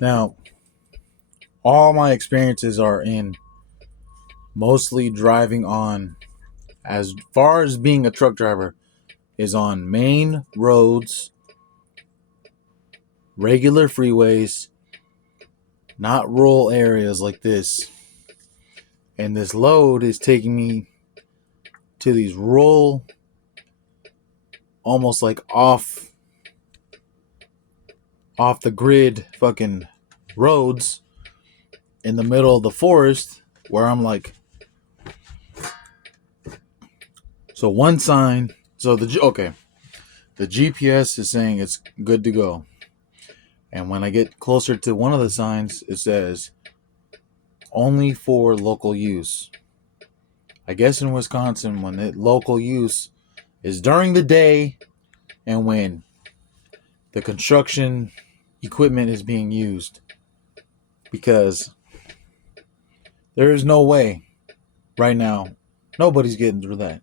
Now, all my experiences are in mostly driving on, as far as being a truck driver, is on main roads, regular freeways, not rural areas like this. And this load is taking me to these rural, almost like off the grid fucking roads in the middle of the forest where I'm like, so one sign, so the GPS is saying it's good to go. And when I get closer to one of the signs, it says only for local use. I guess in Wisconsin, when the local use is during the day and when the construction equipment is being used, because there is no way right now, nobody's getting through that.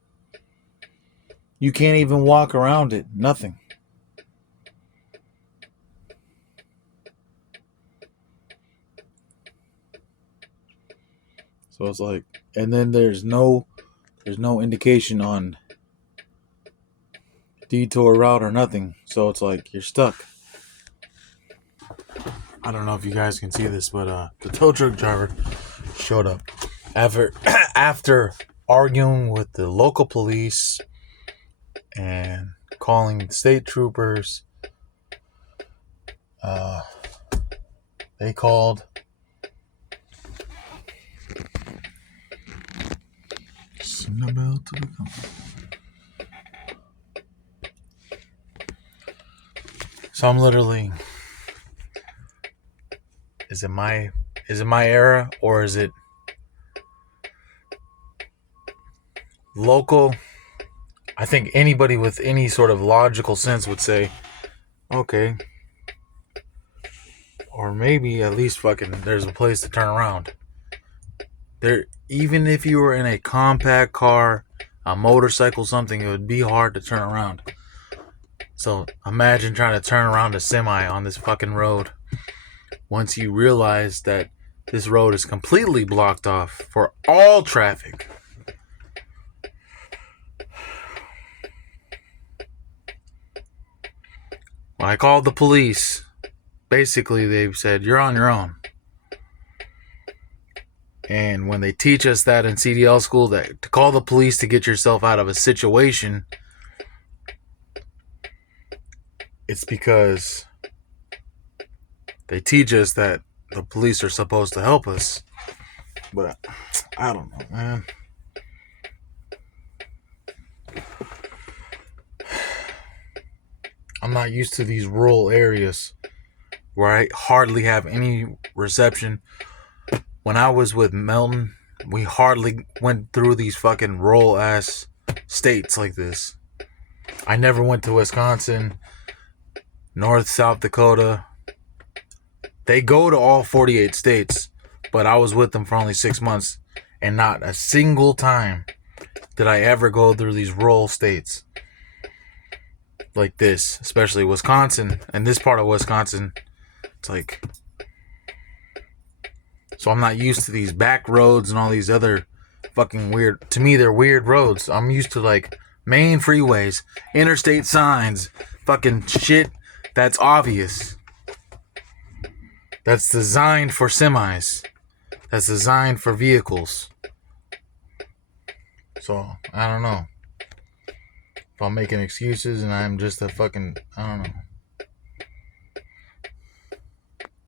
You can't even walk around it. Nothing. So it's like, and then there's no indication on detour route or nothing. So it's like you're stuck. I don't know if you guys can see this, but the tow truck driver showed up after arguing with the local police and calling state troopers. They called Cinnabelle to the company. So I'm literally, is it my era, or is it local? I think anybody with any sort of logical sense would say, okay, or maybe at least fucking there's a place to turn around. There, even if you were in a compact car, a motorcycle, something, it would be hard to turn around. So imagine trying to turn around a semi on this fucking road. Once you realize that this road is completely blocked off for all traffic. When I called the police, basically they said, you're on your own. And when they teach us that in CDL school, that to call the police to get yourself out of a situation, it's because they teach us that the police are supposed to help us. But I don't know, man. I'm not used to these rural areas where I hardly have any reception. When I was with Melton, we hardly went through these fucking rural ass states like this. I never went to Wisconsin, North, South Dakota. They go to all 48 states, but I was with them for only 6 months, and not a single time did I ever go through these rural states like this, especially Wisconsin. And this part of Wisconsin, it's like, so I'm not used to these back roads and all these other fucking weird, to me they're weird roads. I'm used to like main freeways, interstate signs, fucking shit that's obvious. That's designed for semis. That's designed for vehicles. So, I don't know. If I'm making excuses and I'm just a fucking, I don't know.